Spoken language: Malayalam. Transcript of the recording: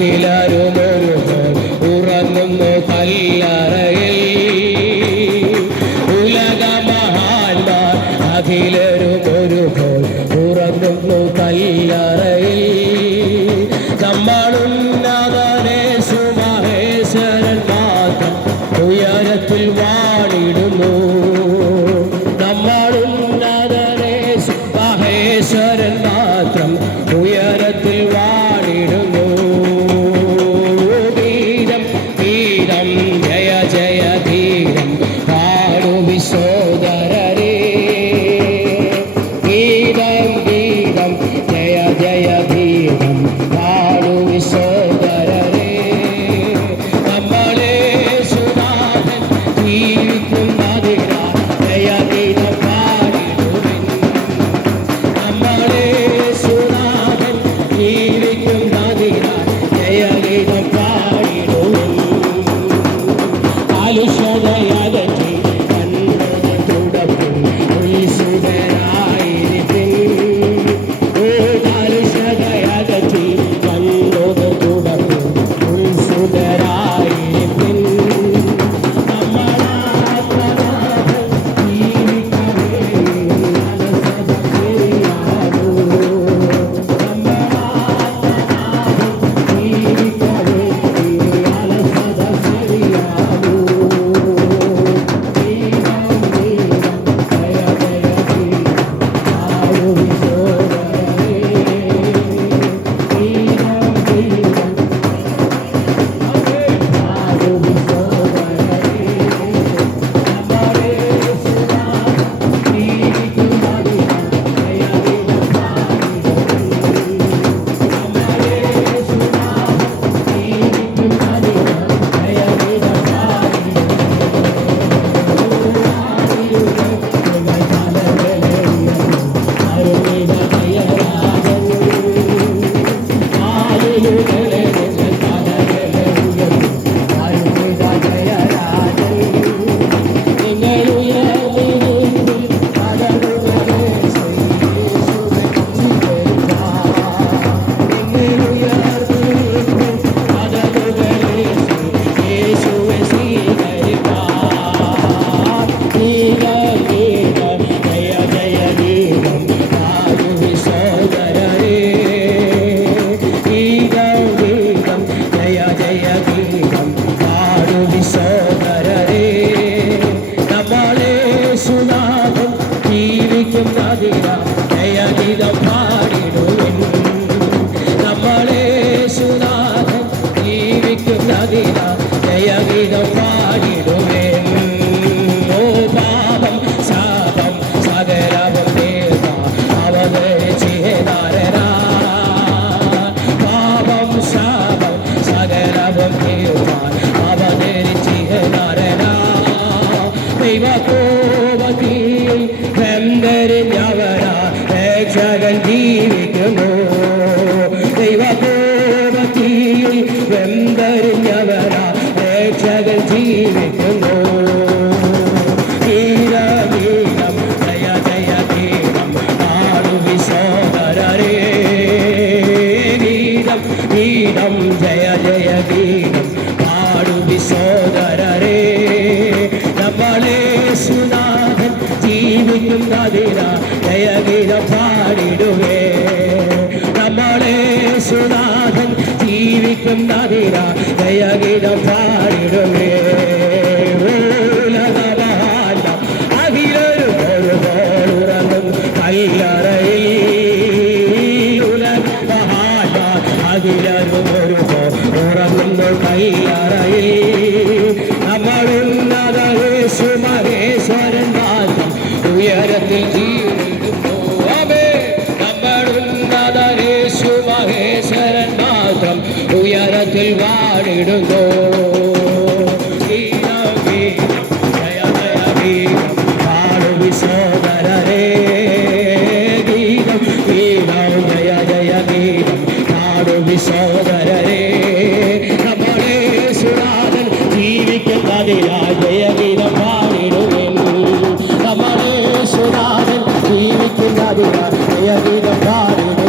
അഖിലരുമൊരു ഉറങ്ങുന്നു കല്ലറയിൽ ഉലക മഹാന്മാർ അഖിലരുമൊരു ഉറങ്ങുന്നു കല്ലറയിൽ നമ്മളുന്നതനേശു മഹേശ്വരൻ മാത്രം ഉയരത്തിൽ വാണിടുന്നു നമ്മളുന്നതനേശു മഹേശ്വരൻ മാത്രം ഉയരത്തിൽ വാണിടുന്നു ഗീതം ഗീതം ജയ ജയ ഗീതം പാടുവി സോദരരേ ഗീതം ഗീതം ജയ ജയ ഗീതം പാടുവി സോദരരേ നമ്മളെ സുനാഥൻ ജീവിക്കുന്നതിനാ ജയ ഗീതം പാടിടുവിൻ നമ്മളെ സുനാഥൻ ജീവിക്കുന്നതിനാ ജയ ഗീതം പാടിടുവിൻ കാലുഷതയകറ്റി കണ്ണുകൾ തുടക്കും ഉത്സുകരായിരിക്കും കാലുഷതയകറ്റി കണ്ണുകൾ തുടക്കും ഉത്സുകരായിരിക്കും നമ്മളാത്മനാഥൻ ജീവിക്കവേ മനസ്സത ശരിയാകൂ നമ്മളാത്മനാഥൻ ജീവിക്കവേ മനസ്സത ശരിയാകൂ ഗീതം ഗീതം ജയ ജയ ഗീതം പാടുവി സോദരരേ ഗീതം ഗീതം പാടുവി സോദരരേ നമ്മളെ സുനാഥൻ ജീവിക്കുന്നതിനാ ജയ ഗീതം പാടിടുവിൻ നമ്മളെ സുനാഥൻ ജീവിക്കുന്നതിനാ ജയ ഗീതം ജയഗീതം പാടിടുവേൻ ഓ പാപം ശാപം സകലവും തീർത്ത അവതരിച്ചേതാരനാ പാപം ശാപം സകലവും തീർത്താൻ അവതരിച്ചേതാരനാ ദൈവകോപത്തിൽ വെന്തരിഞ്ഞവനാ രക്ഷകൻ ജീവിക്കുന്നു ദൈവകോപത്തിൽ വെന്തരിഞ്ഞവനാ രക്ഷകൻ ജീവിക്കുന്നു ഗീതം ഗീതം ജയ ജയ ഗീതം പാടുവി സോദരരേ ഗീതം ഗീതം ജയ ജയ ഗീതം പാടുവി സോദരരേ നമ്മളെ സുനാഥൻ ജീവിക്കുന്നതിനാ ജയഗീതം പാടിടുവേ നമ്മളെ സുനാഥൻ ജീവിക്കുന്നതിനാ ജയഗീതം പാടിടുവേ അഖിലരുമൊരുപോലുറങ്ങും കല്ലറയിൽ അഖിലരുമൊരുപോ ഉറങ്ങുന്നു കല്ലറയിൽ നമ്മളുന്നതേശു മഹേശ്വരൻ മാത്രം ഉയരത്തിൽ ജീവിക്കുന്നു നമ്മളുന്നതേശു മഹേശ്വരൻ മാത്രം ഉയരത്തിൽ വാണിടുന്നു ഗീതം ഗീതം ജയ ജയ ഗീതം പാടുവി സോദരരേ ഗീതം ഗീതം ജയ ജയ ഗീതം പാടുവി സോദരരേ നമ്മളെ സുനാഥൻ ജീവിക്കുന്നതിനാ ജയഗീതം പാടിടുവേൻ നമ്മളെ സുനാഥൻ ജീവിക്കുന്നതിനാ ജയഗീതം പാടിടുവേൻ